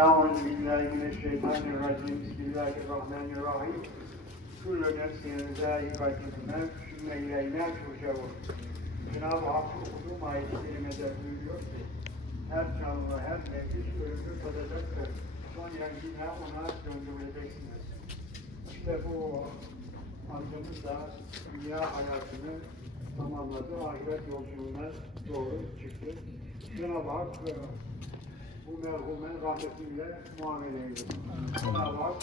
Euzu billahi mineşşeytanirracim. Bismillahirrahmanirrahim. Kullu nefsin zâikatul mevt. Sümme ileyna turcaun. Cenab-ı Hak okuduğum ayet-i kerimede buyuruyor ki her canlı, her nefis ölümü tadacaktır. Sonra yine ona döndürüleceksiniz. İşte bu amcamız da dünya hayatını tamamladı. Ahiret yolculuğuna doğru çıktı. Cenab-ı Hak bu merhumen rahmetiyle muamele eylesin. Cenab-ı Hak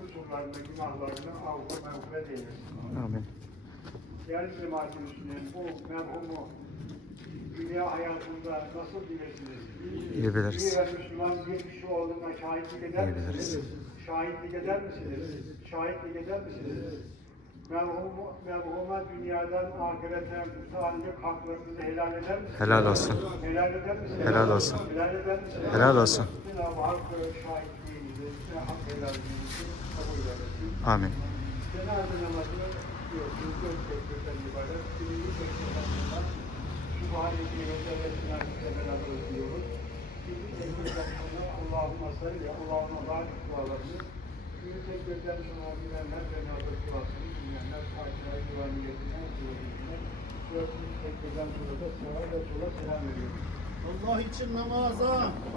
kusurlarını, günahlarını avfa mağfiret eylesin. Amin. Değerli cemaatin Müslüman, bu merhumu dünya hayatında nasıl bilirsiniz? İyi biliriz. Bir Müslüman bir kişi olduğuna şahitlik eder misiniz? Şahitlik eder misiniz? Şahitlik eder misiniz? Merhumu, merhuma dünyadan ahirete müteallik haklarınızı helal eder misiniz? Helal olsun. Helal eder misiniz? Helal olsun. Helal eder misiniz? Helal olsun. Cenab-ı Hak şahitliğinizi, size hak helalliğinizi kabul eylesin. Amin. Cenaze namazını diyorsunuz, dört tekbirden ibaret. Birinci ve beraber Allahümme salli, Allahümme barik dualarını. Tekbirden sonra bilenler cenaze duasını, dinleyenler 400 metreden sonra da sağa ve sola selam veriyoruz. Allah için namaza.